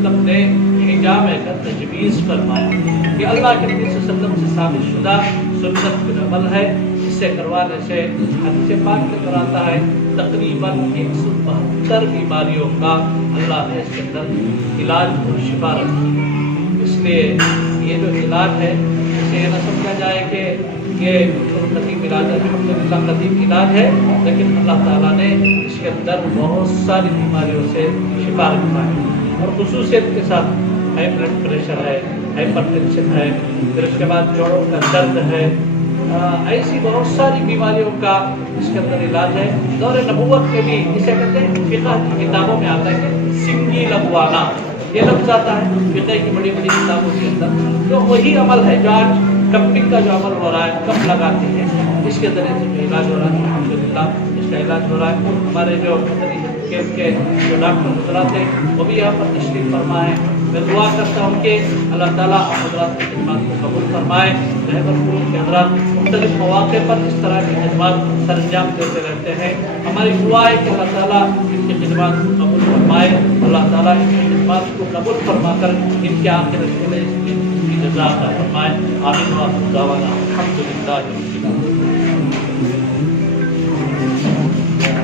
वसल्लम ने हिजाम का तजवीज़ फरमाया कि अल्लाह के नबी सल्लल्लाहु अलैहि वसल्लम से साबित शुदा सुन्नत का अमल है। इससे करवाने से हदीस पाक में कराता है तकरीबन 172 बीमारियों का अल्लाह ने इसके अंदर इलाज और शिफा रखी है। इसलिए ये जो इलाज है इसे न समझा जाए कि ये कदीम इलाज है, अल्हम्दुलिल्लाह कदीम इलाज है, लेकिन अल्लाह ताला ने इसके अंदर बहुत सारी बीमारियों से शिफा रखा है। और खुसूसियत के साथ हाई ब्लड प्रेशर है, हाइपरटेंशन है, फिर उसके बाद जोड़ों का दर्द है, ऐसी बहुत सारी बीमारियों का इसके अंदर इलाज है। दौर नबूवत में भी इसे कहते हैं, फिक़ह की किताबों में आता है कि सिंगी लगवाना, ये लफ्ज़ आता है फिक़ह की बड़ी बड़ी किताबों के अंदर। तो वही अमल है जो आज कपिंग का जो अमल हो रहा है, कप लगाते हैं, इसके ज़रिए से इलाज हो रहा है। अल्हम्दुलिल्लाह इसका इलाज हो रहा है। हमारे जो केस के जो डॉक्टर हज़रात थे वो भी यहाँ पर तशरीफ़ फरमा है। मैं दुआ करता हूँ कि अल्लाह ताला हज़रात की खिदमत को कबूल फरमाए। रहमतपुर के हज़रात मुख्तलिफ़ मौक़े पर इस तरह की खिदमत सरअंजाम देते रहते हैं। हमारी दुआ है कि अल्लाह ताला इनकी खिदमत को कबूल फरमाए। अल्लाह ताला इनकी खिदमत को कबूल फरमाकर इनके आखिरत के लिए इसकी जज़ा अता फरमाए। आमीन व आखिर दावाना अल्हम्दुलिल्लाह।